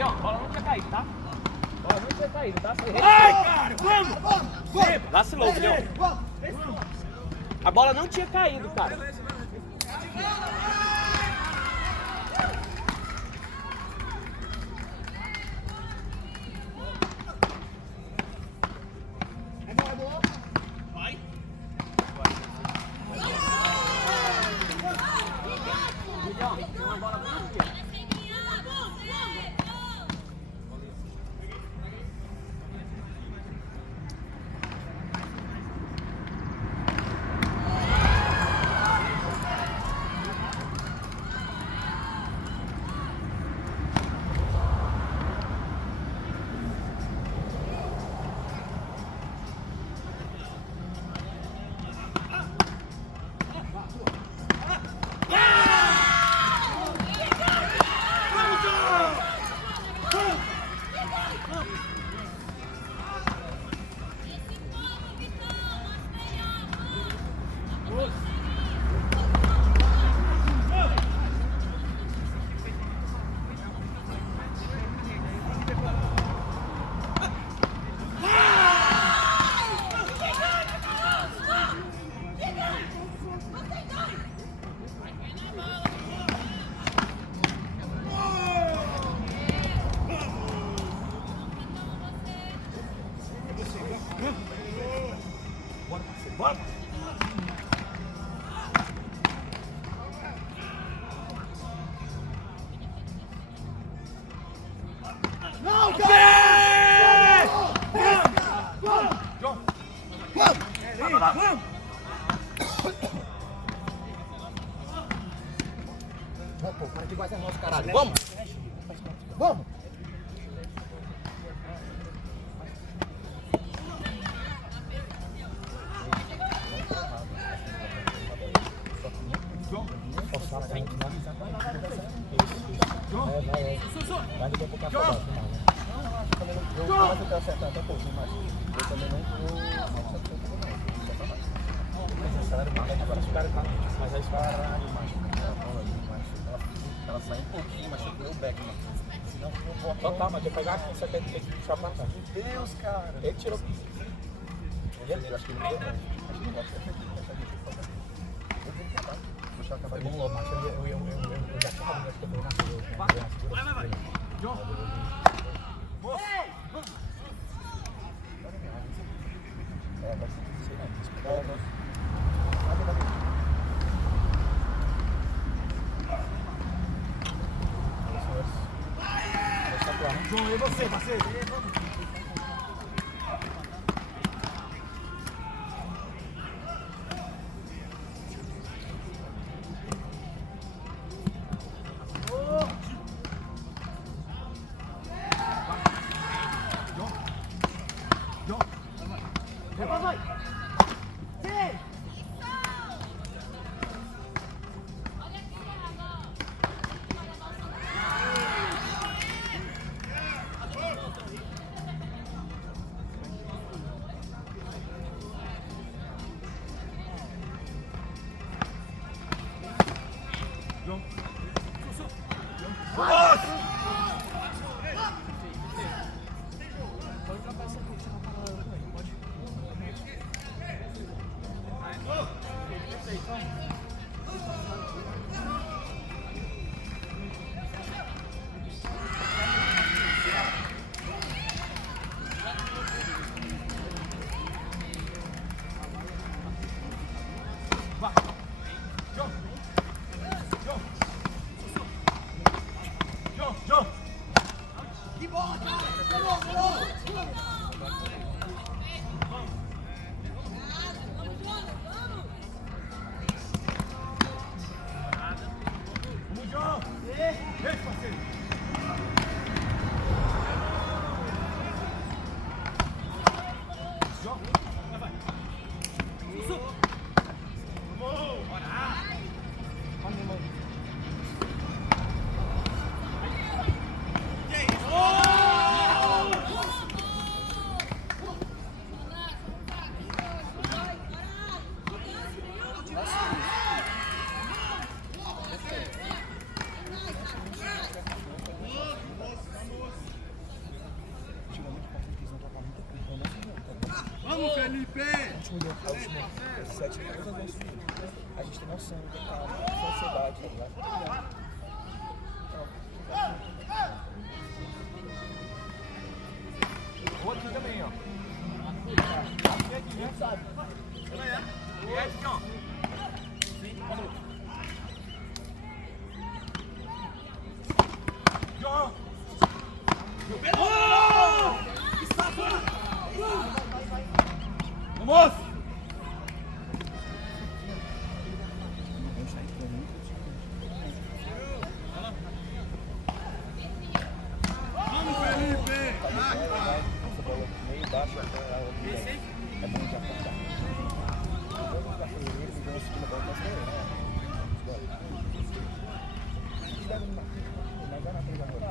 Ó, a bola não tinha caído, tá? A bola não tinha caído, tá? Vai, cara, vamos! Vacilou, Guilhão. A bola não tinha caído, cara. Vamos! Vamos! Vai daqui a pouco a final, né? Eu começo até acertar até pouquinho, mas eu também não vou. Necessário, agora os caras estão. Mas aí os caras ela sai um pouquinho, mas segura o back, mano. Senão eu vou. Tá, mas tem que pegar aqui, só que ele tem que puxar pra cá. Meu Deus, cara. Ele tirou. Eu acho que ele não deu, acho que não pode ser feito. Eu vou tentar. Deixa eu acabar. Vamos logo, mas eu já tinha acho que eu vou na segura. Vai. John! É, vai ser isso aí, não. João, e você, parceiro? Vamos, Felipe! A última 7 todas as vezes subiu. A gente tem noção do que tá na sociedade, tá ligado? O outro também, ó. Sabe? E aí, John? John! Vamos! Vamos, Felipe! Essa bola meio baixa, é bom de apontar. Depois os brasileiros que ganham a segunda bola, mas vai na frente agora.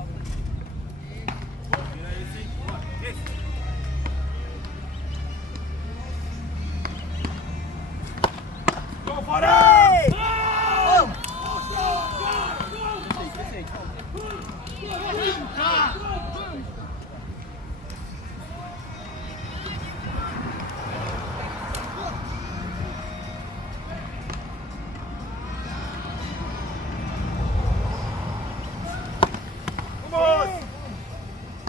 Vamos, Farei! Vamos!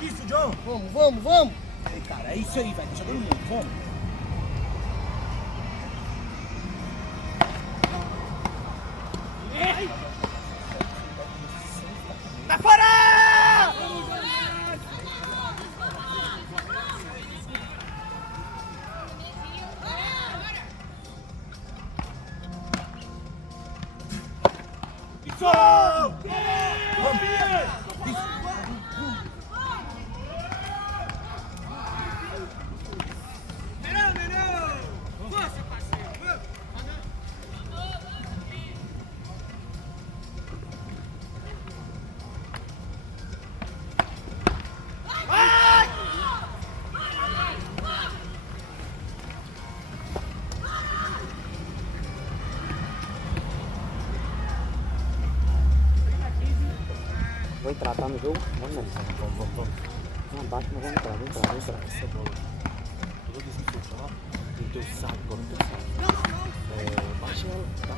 Isso, John! Vamos, vamos, vamos! Aí, cara, é isso aí, velho. Deixa todo mundo, vamos! Tá fora! Isso! Vamos! Isso! Vou entrar, tá no jogo? Vamos nessa. Vamos. Não, abaixo, mas vamos entrar, vamos entrar. Essa bola, toda desinfetar no teu saco, agora no teu saco. Baixa ela, tá?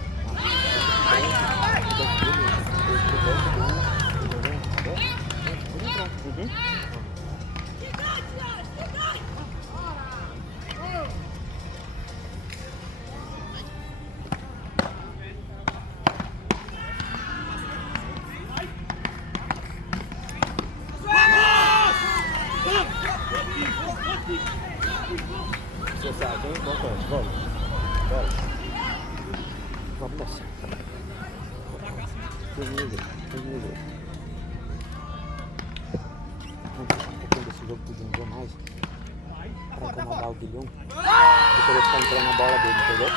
Seu saco, hein? Vamos. Bora. Vamos nessa. Comigo. Vamos deixar um pouquinho desse jogo pro Guilherme mais. Pra incomodar o Guilherme. Depois ele ficar entrando na bola dele, entendeu?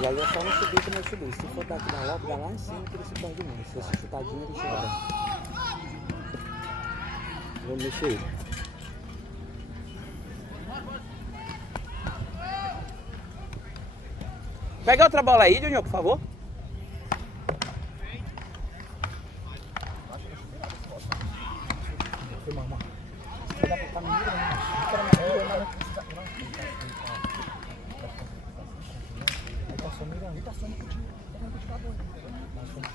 E aí é só não subir como eu subi. Se for daqui da logo, dá lá em cima que ele se perde mais. Se esse chutadinho, ele chega lá. Vou mexer ele. Pega outra bola aí, Junior, por favor. Dá pra mira, Aí passou mirando, passando contigo. Mas vamos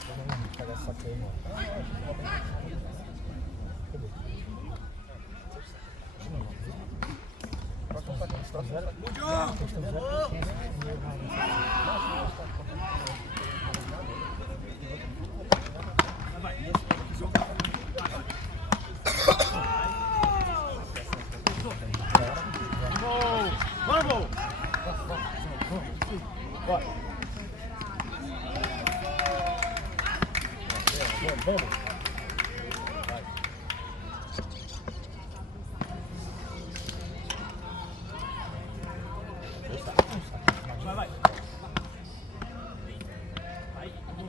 pegar essa saco aí, mano. Vamos! Bora! Vamos! Vai!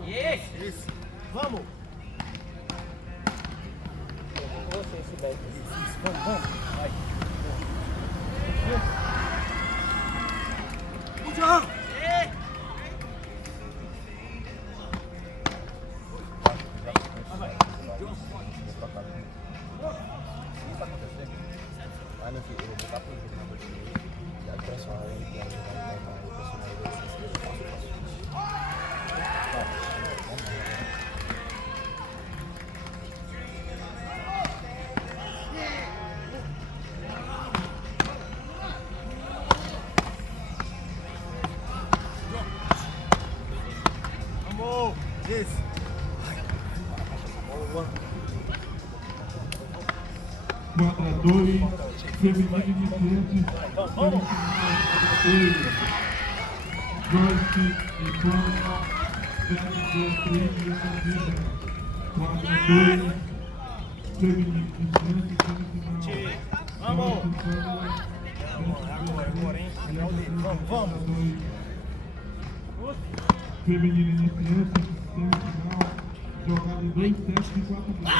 Isso! Vamos! Vamos! Vai! John! Aí, meu filho, eu vou botar pro jogo na noite e aí só entrar e vai o personagem dele. Vamos! Esse! Quadra 2, feminino iniciante, Vamos! Joyce e Clara, 7-3 de Campinas. Quadra 2, feminino iniciante, semifinal. Vamos! Joyce e Clara, Agora, hein? Olha o dele. Vamos, vamos! feminino iniciante, semifinal. Jogada em 2 sets e 4 games.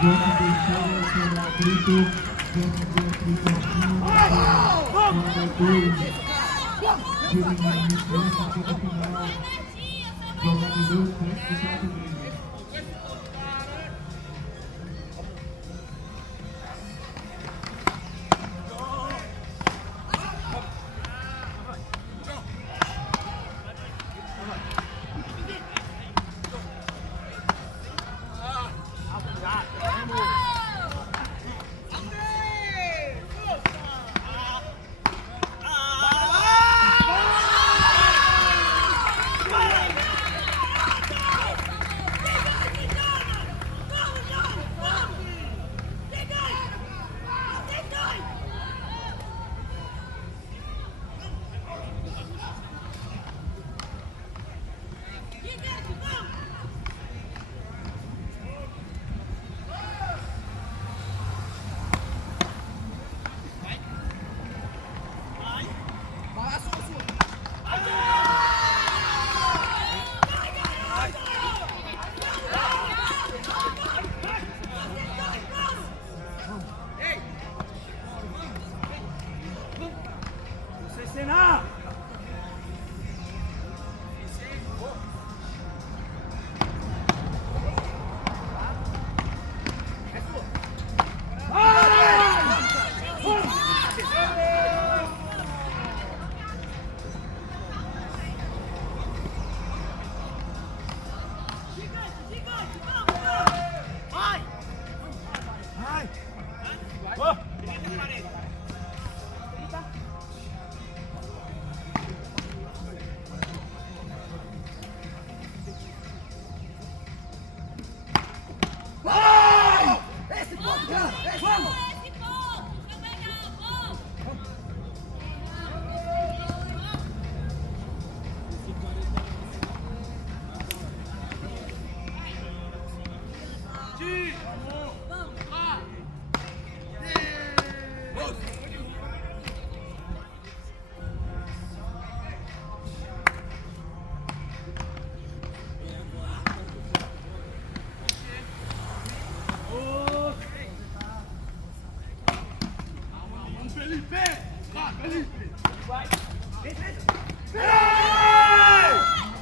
Joga Beatriz será Brito, joga Beatriz Alpino, joga 2, feminino iniciante, semifinal. Jogada em 2 sets e 4 games. Senna!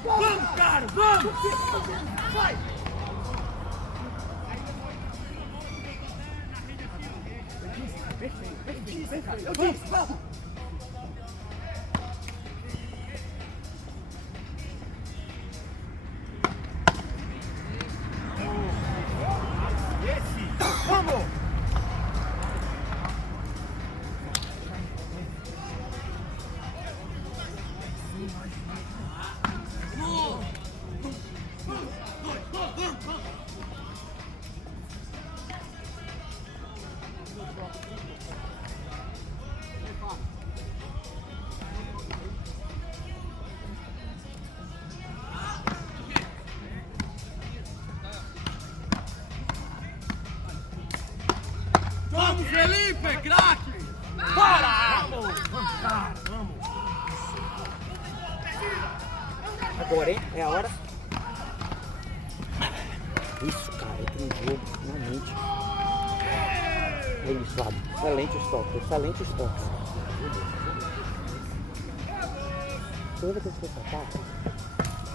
Vamos, cara, vamos! Vai! Perfeito. Eu disse, vamos! Vamos! Vamos, Felipe, craque! Bora! Vamos, cara, vamos! Agora, hein? É a hora. Isso, cara, eu tenho um jogo, finalmente. É isso, Fábio. Excelente estoque, excelente estoque. Toda vez que você ataca,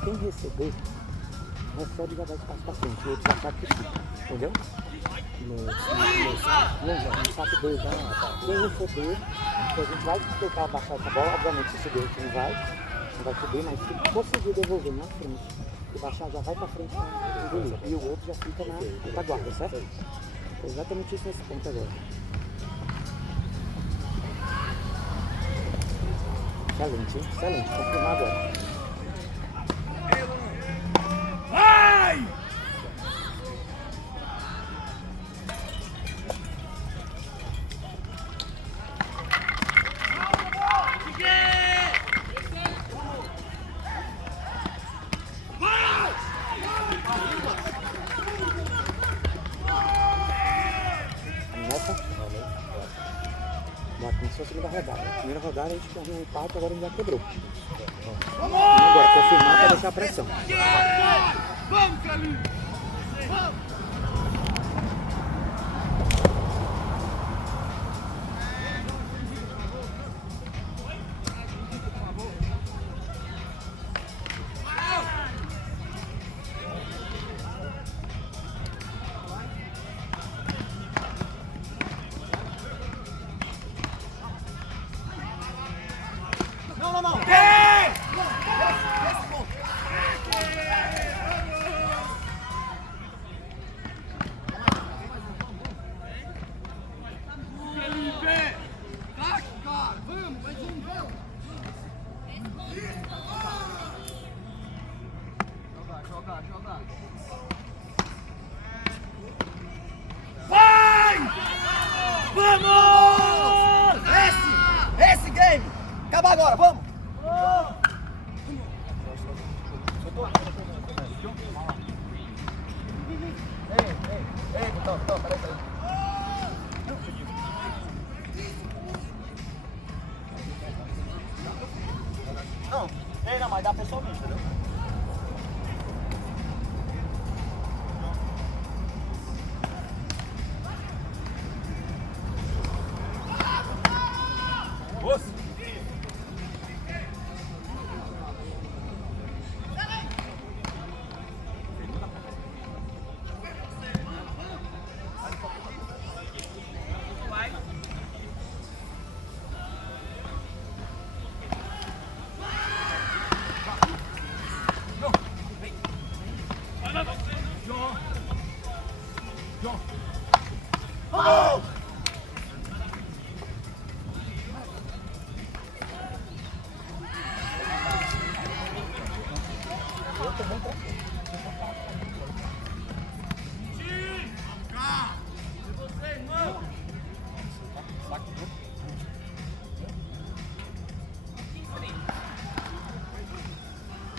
quem receber, recebe e já dá espaço pra frente. O outro já sabe que fica, entendeu? No saque 2, quem receber, a gente vai tentar baixar essa bola, obviamente se subir a gente não vai subir, mas se conseguir devolver na frente, e baixar já vai pra frente pra engolir. E o outro já fica na retaguarda, certo? É exatamente isso nesse ponto agora. Excelente, hein? Excelente, confirmar agora. Vai! Nessa, já começou a segunda rodada. A primeira rodada a gente tinha um empate, agora a gente já quebrou. Vamos agora confirmar para deixar a pressão. Vamos, Carlinhos! Vamos! Vai! Vamos! Esse game! Acaba agora, vamos! Ei, Vitão, peraí. Não, mas dá pessoalmente, entendeu?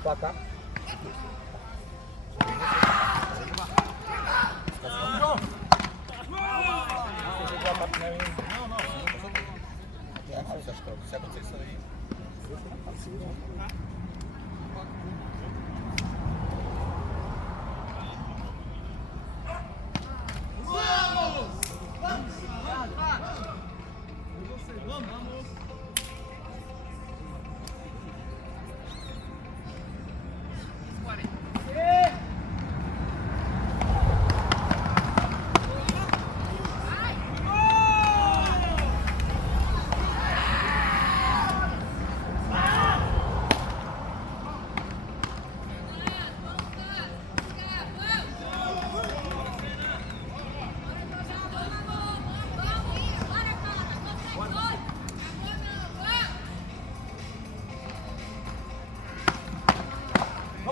Placar. Se acontecer isso aí.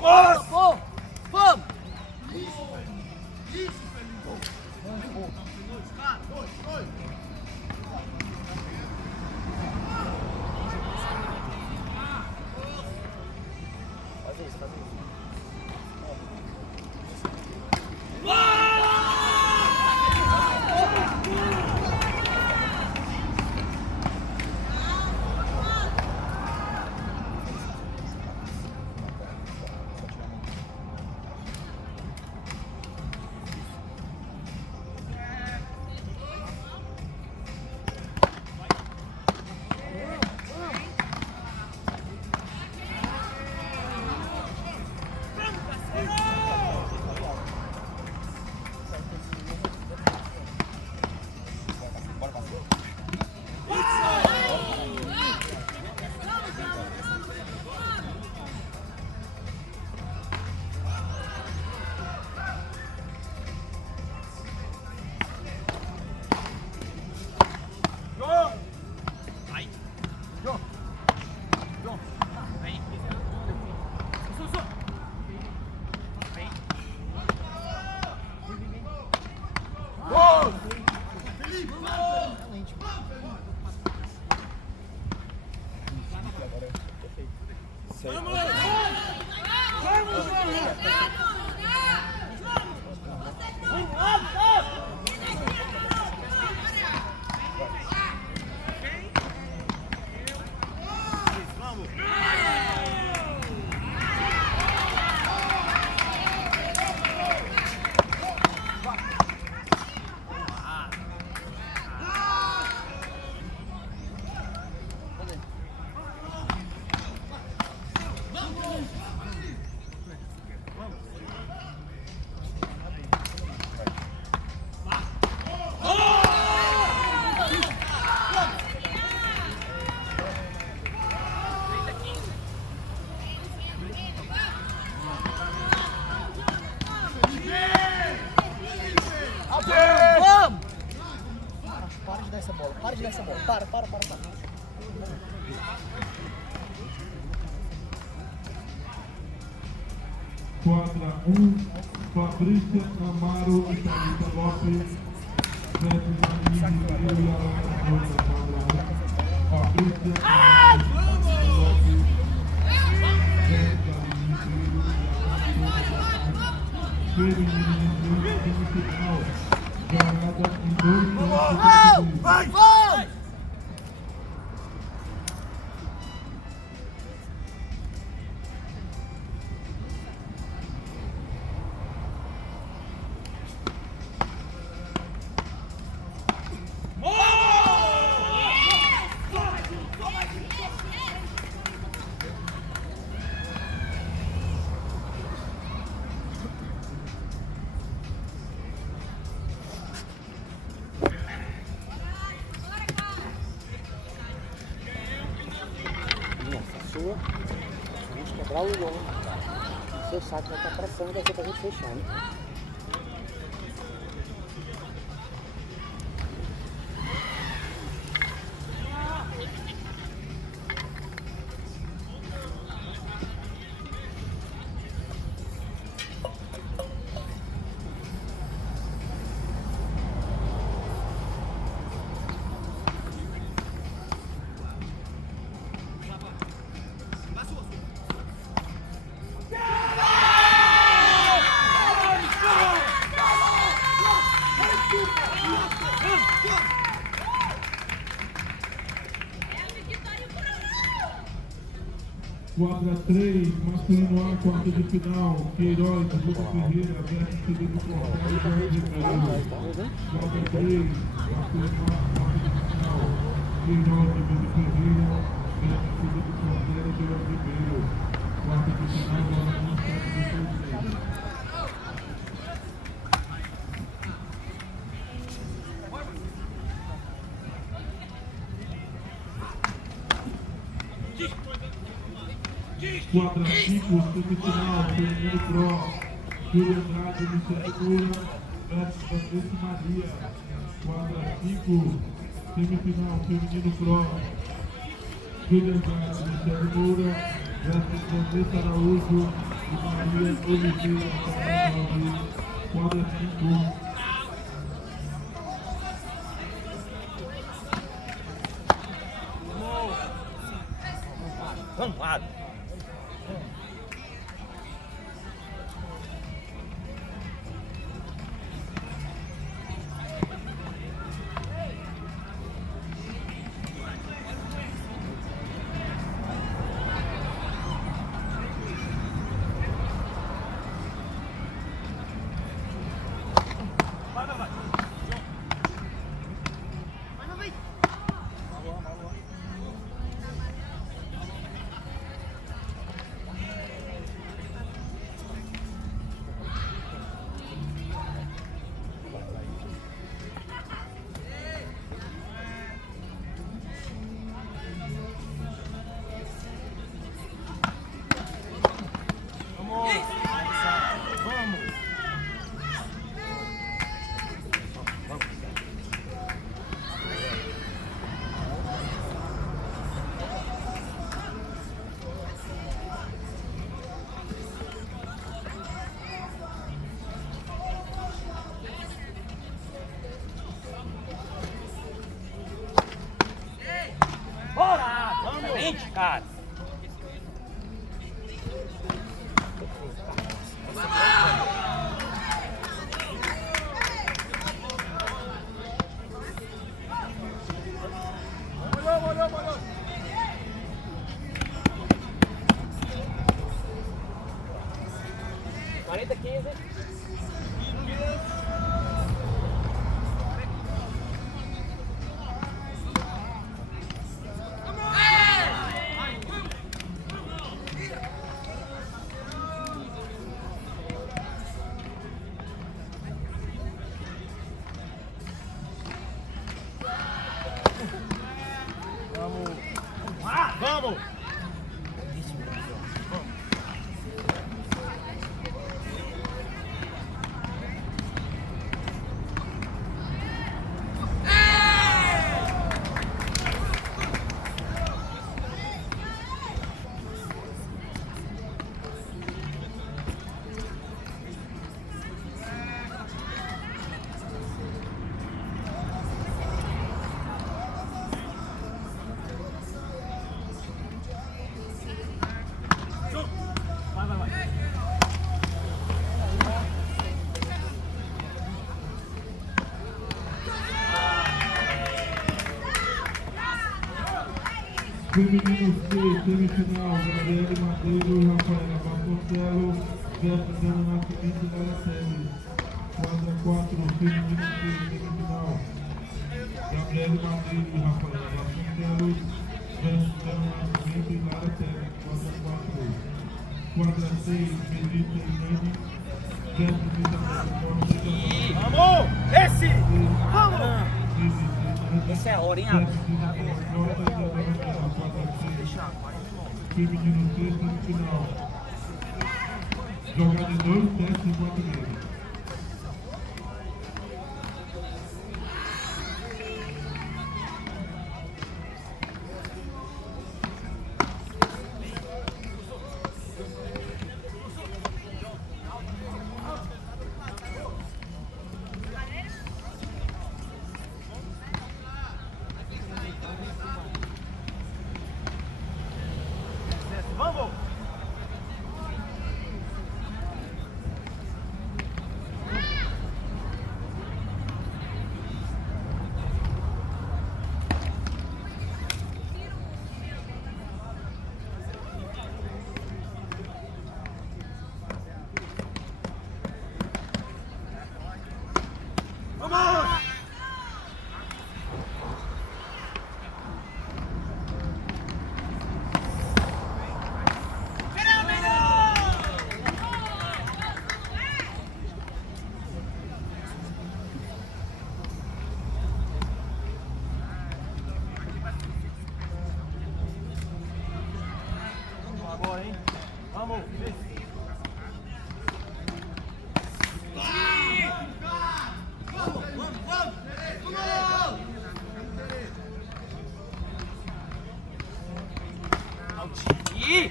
Vamos! Vamos! nessa bola. Para de nessa bola. Para. Quadra Fabrícia Amaro e Thalita Lopes. Fabrícia semifinal, jogada em 2 Vai! Sua, a gente quebrar o olho. Seu saco vai estar pressão e vai ser pra gente fechar, né? Quadra 3, masculino A, quarta de final, Queiroz, Lucas Ferreira, versus Felipe Correia e Jorge Ribeiro. Quadra 3, masculino A, quarta de final, Queiroz, Lucas Ferreira, versus Felipe Correia e Jorge Ribeiro. Quarta de final, bola no 7 de 6. Quadra 5, semifinal, feminino Pro, Júlio Andrade, Luciano Moura, versus Vanessa Maria. Quadra 5, semifinal, feminino Pro, Júlio Andrade, Luciano Moura, versus Vanessa Araújo e Maria Oliveira. Quadra 5. Vamos lá. Frente, cara. Molhou. 40-15. Feminino C, semifinal, Gabriele Madeiro e Rafaela Vasconcelos versus Ana Nascimento e Lara Teles. Quadra 4, feminino C, semifinal, Gabriele Madeiro e Rafaela Vasconcelos versus Ana Nascimento e Lara Teles. Quadra 6, Melissa e Nani versus Isabela Costa e Isabela. Vamos! Esse! Vamos! Essa é a hora, hein, Adam? Feminino C, semifinal. Jogada 2, 10, 56. Vamos! Vamos! Agora, hein? Vamos!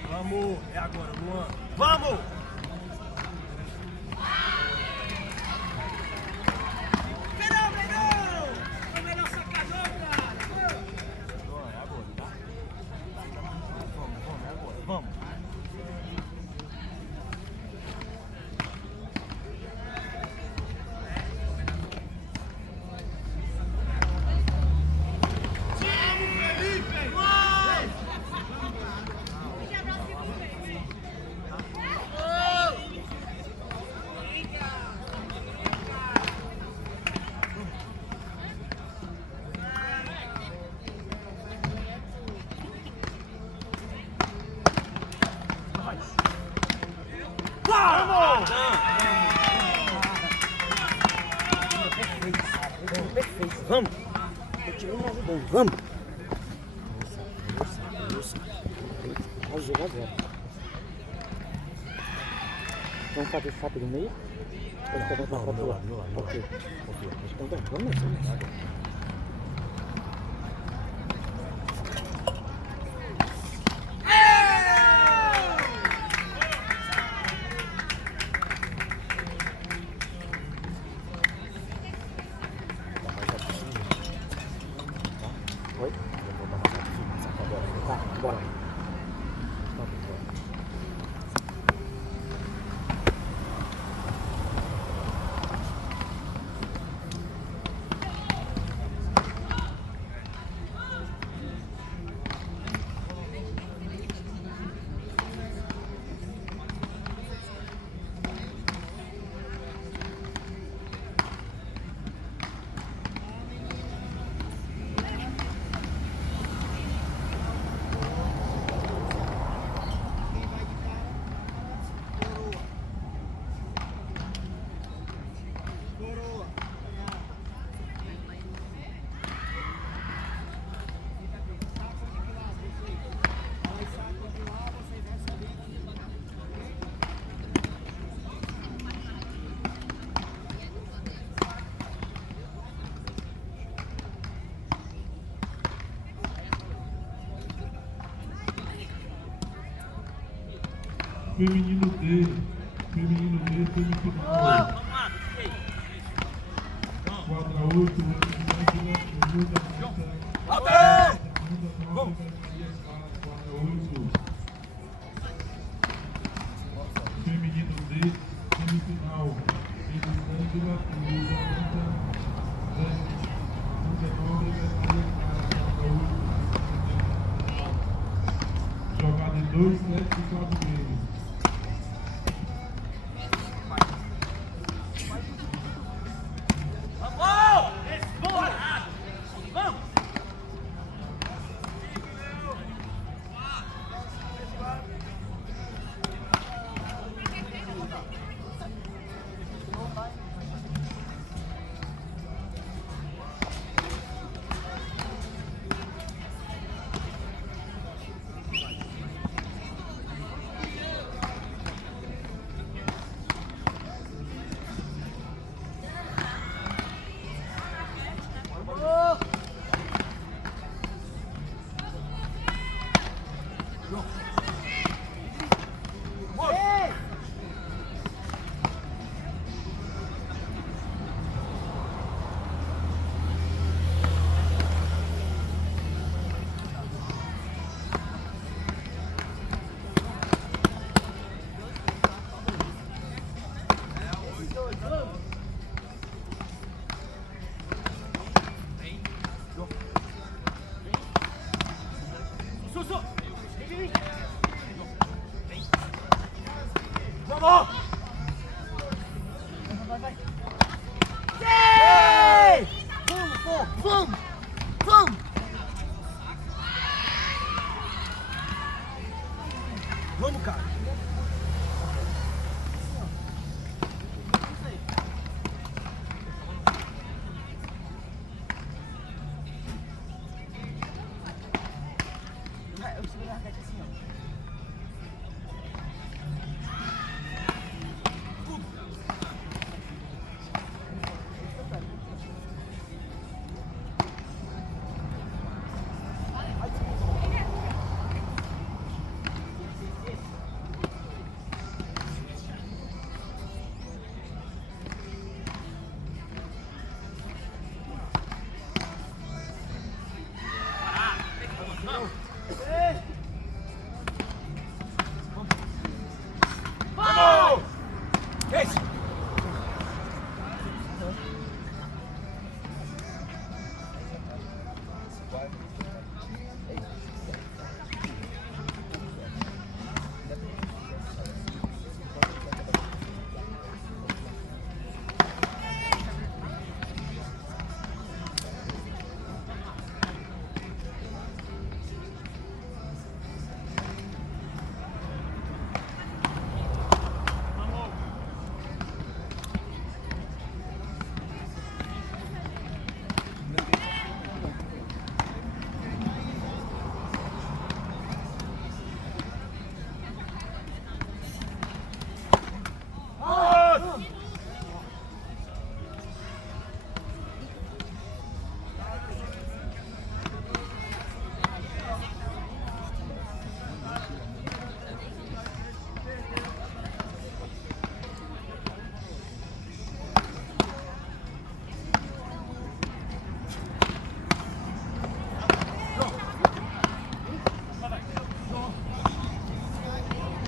Vamos! É agora, Luan! Vamos! Vamos! Perfeito, vamos! Continua me ajudando, vamos! Nossa. Olha o jogo agora. Vamos fazer sapo do meio? Ou você vai para o lado? Ok. Então vamos nessa. Oi? Tá, bora. Feminino D, semifinal. Quadra 8, Feminino D, semifinal. Elisângela e Luísa Manta, 19, quadra 8. 2,746. Vamos, cara. Eu seguro a raquete assim, ó.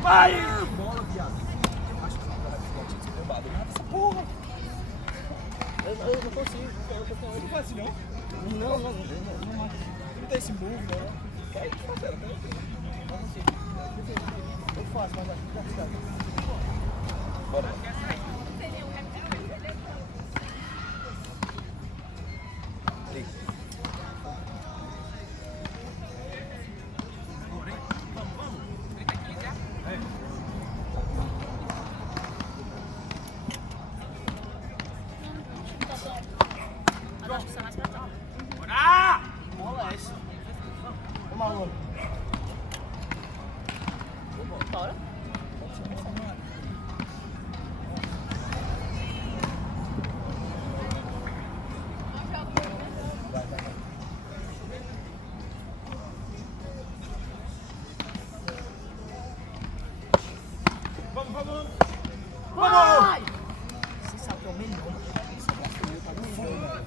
Vai! Bola, viado. Acho que tinha que ser derrubado. Essa porra! Eu não consigo. Não faz assim, não? Não tem esse move, né? Vai fazer, até eu tenho. Não consigo. Eu faço, mas acho que já está. Bora. Ali. Bola é essa. Vamos, Alô. Bora. Vamos! Vai! Você sabe que é o melhor. Esse negócio meu tá no fogo, velho.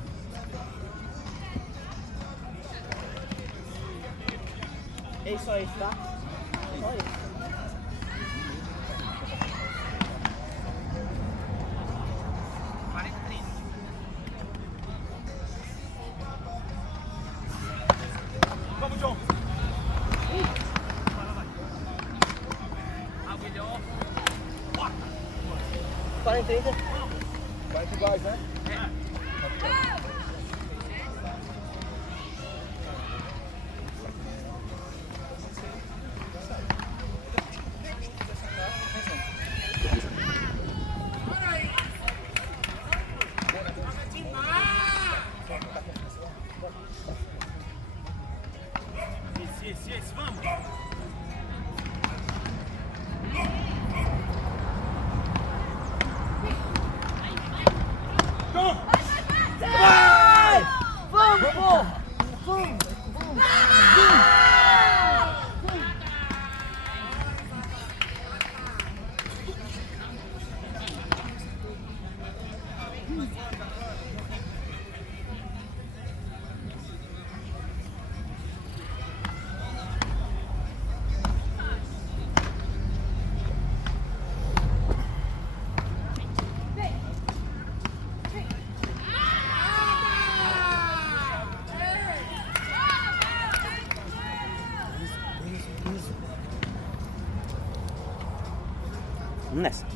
É só isso, tá? Só isso. Vamos, John! 40 iguais, né? Esse, vamos! Vai! Vamos, porra! Vamos! Vamos nessa.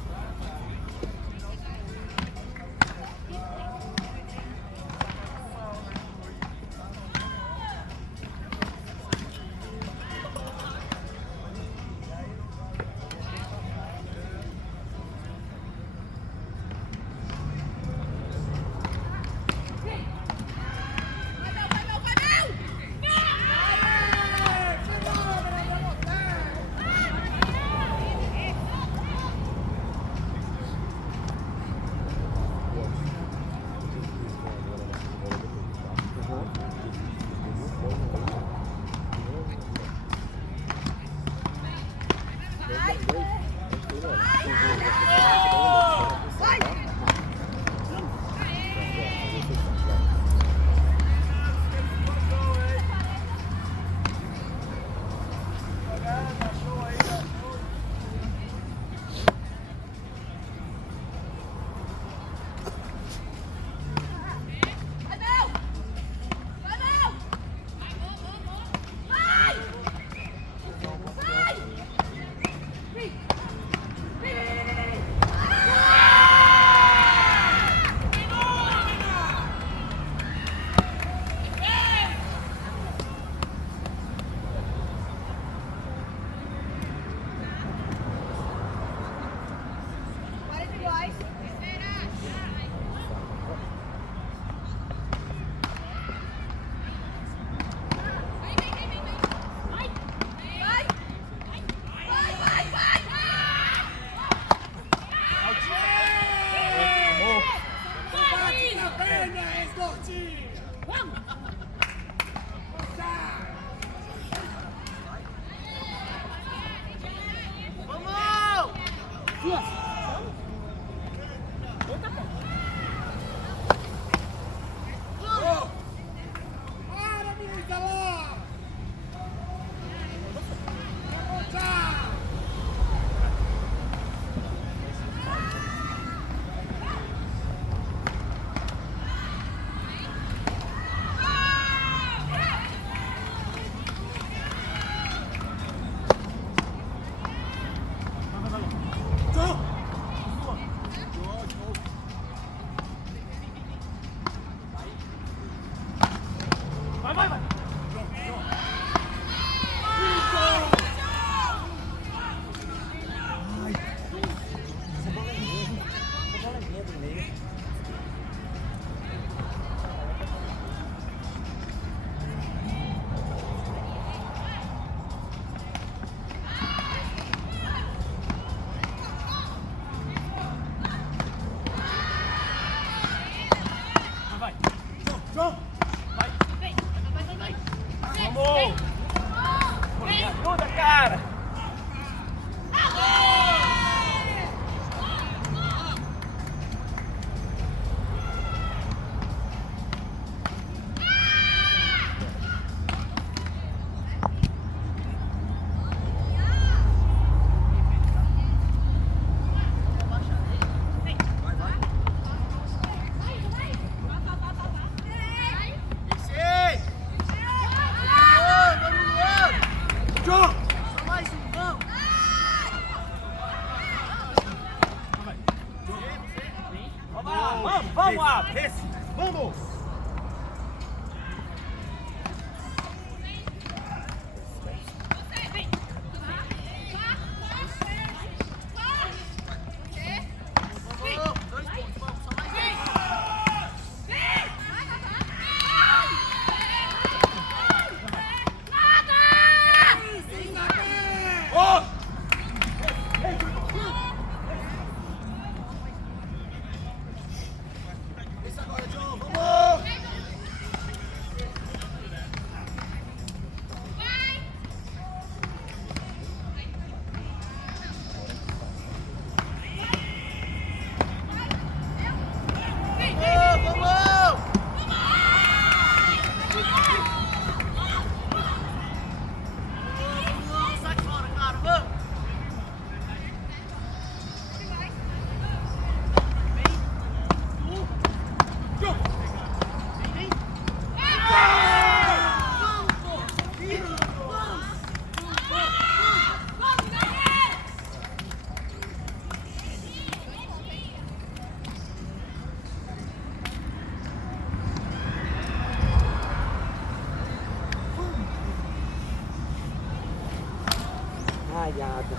falhado.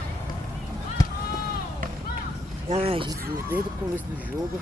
Ai, Jesus, desde o começo do jogo.